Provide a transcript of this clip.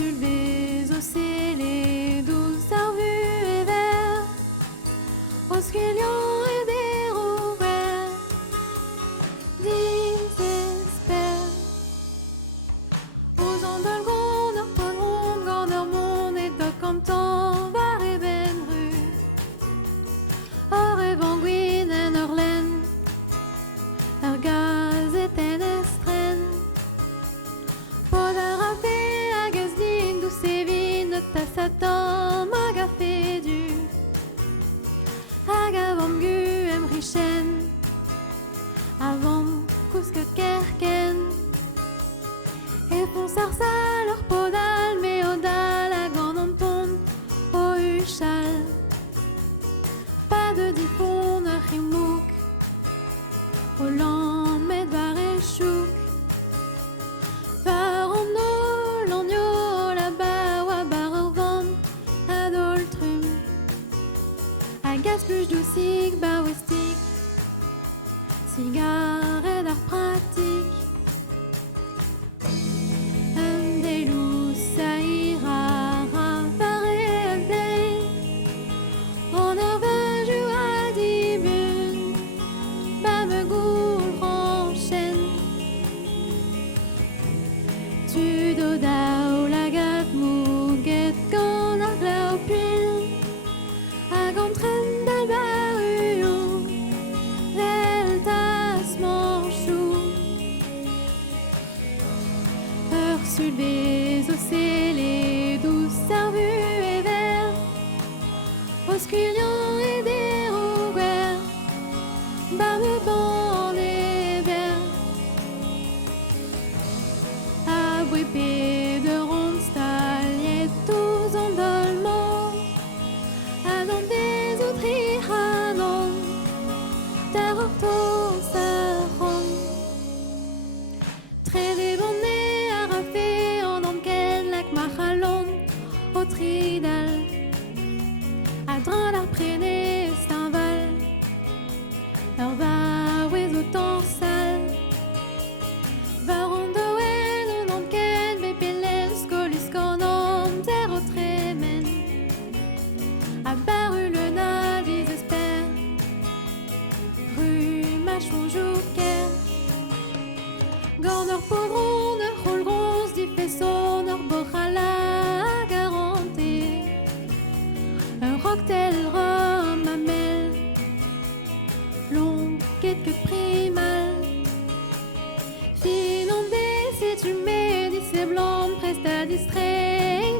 sulvés, ocellés, douce arvus et verts, osculions et dérouverts, désespère. Aux andal gondor, podron, gondor monde et doc comme temps, var et ben rue, or et vanguin en orlen, gaz et en estren, podar a fe hag eus din douce e vin, ta satan mag a fe du, hag a vam gu em richen, avant kousket kerken, e pons ar sal ur podal me o dal hag an an ton o uchal, pas de difon ur rimouk, o lan met var e chouk, var an ol an yo la ba oa bar ur vant adol trum, hag az pluj dousig ba westik, cigaret ar pratik, un delou sa ira ra var e al blein, an ur vajou a dibun, ba me goul ranchen, tu do daou la gat mouget gant ar glav pil, hag an tren dal baruo, vel tas manchou, ur sulvés, ocellés, douce arvus et verts, osculions et dérouverts, ba me ban e ver, a bouepé de rond staliet tous en dolman, a dans des outris hanon, der ur tos a ron, tre debonne a rafe an amket lak machalon, o tridal, a dra d'ar prene stinval, ur vaouez o tan sal, var an doen an amket be pellen skolus gant amzer o tremen, a baru le na dizesper, rue machon jouker, gant ur podron ur c'houl gronz difeson ur bochala garante, un rocktel rom a mel, long ket ket primal, fin an dez et tu mets dis e blanc prest a distreng